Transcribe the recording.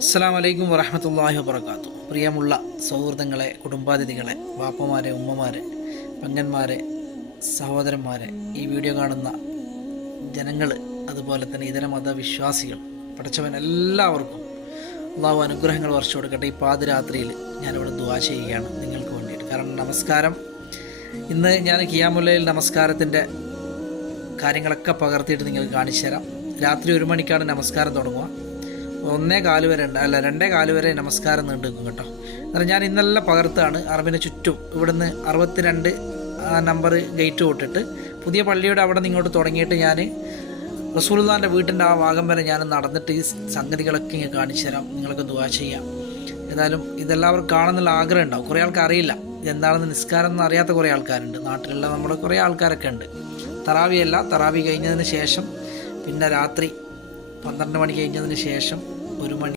അസ്സലാമു അലൈക്കും വറഹ്മത്തുള്ളാഹി വബറകാതുഹു. പ്രിയമുള്ള സൗഹൃദങ്ങളെ, കുടുംബാതിഥികളെ, വാപ്പമാരെ, ഉമ്മമാരെ, പെങ്ങന്മാരെ, സഹോദരന്മാരെ, ഈ വീഡിയോ കാണുന്ന ജനങ്ങൾ, അതുപോലെ തന്നെ ഇതര മതവിശ്വാസികൾ, പഠിച്ചവൻ എല്ലാവർക്കും അള്ളാഹു അനുഗ്രഹങ്ങൾ വർഷം കൊടുക്കട്ടെ. ഈ പാതിരാത്രിയിൽ ഞാനിവിടെ ദുആ ചെയ്യുകയാണ് നിങ്ങൾക്ക് വേണ്ടിയിട്ട്. കാരണം നമസ്കാരം, ഇന്ന് ഞാൻ ഖിയാമുൽ നമസ്കാരത്തിൻ്റെ കാര്യങ്ങളൊക്കെ പകർത്തിയിട്ട് നിങ്ങൾക്ക് കാണിച്ചു തരാം. രാത്രി 1 മണിക്കാണ് നമസ്കാരം തുടങ്ങുക. 1:15 വരെ ഉണ്ട്, അല്ല 2:15 വരെ നമസ്കാരം നീണ്ടു നിൽക്കും കേട്ടോ. എന്നാൽ ഞാൻ ഇന്നെല്ലാം പകർത്താണ്. അറബിന് ചുറ്റും ഇവിടുന്ന് 62 നമ്പർ ഗേറ്റ് തൊട്ടിട്ട് പുതിയ പള്ളിയുടെ അവിടെ നിന്ന് ഇങ്ങോട്ട് തുടങ്ങിയിട്ട് ഞാൻ റസൂലുള്ളാഹിൻ്റെ വീട്ടിൻ്റെ ആ ഭാഗം വരെ ഞാൻ നടന്നിട്ട് ഈ സംഗതികളൊക്കെ ഇങ്ങനെ കാണിച്ചു തരാം. നിങ്ങൾക്ക് ദുആ ചെയ്യാം. ഏതായാലും ഇതെല്ലാവർക്കും കാണുന്നുള്ള ആഗ്രഹം ഉണ്ടാവും. കുറേ ആൾക്ക് അറിയില്ല ഇതെന്താണെന്ന്, നിസ്കാരം എന്ന് അറിയാത്ത കുറേ ആൾക്കാരുണ്ട് നാട്ടിലുള്ള. നമ്മുടെ കുറേ ആൾക്കാരൊക്കെ ഉണ്ട്. തറാവിയല്ല, തറാവി കഴിഞ്ഞതിന് ശേഷം പിന്നെ രാത്രി 12 മണി കഴിഞ്ഞതിന് ശേഷം 1 മണി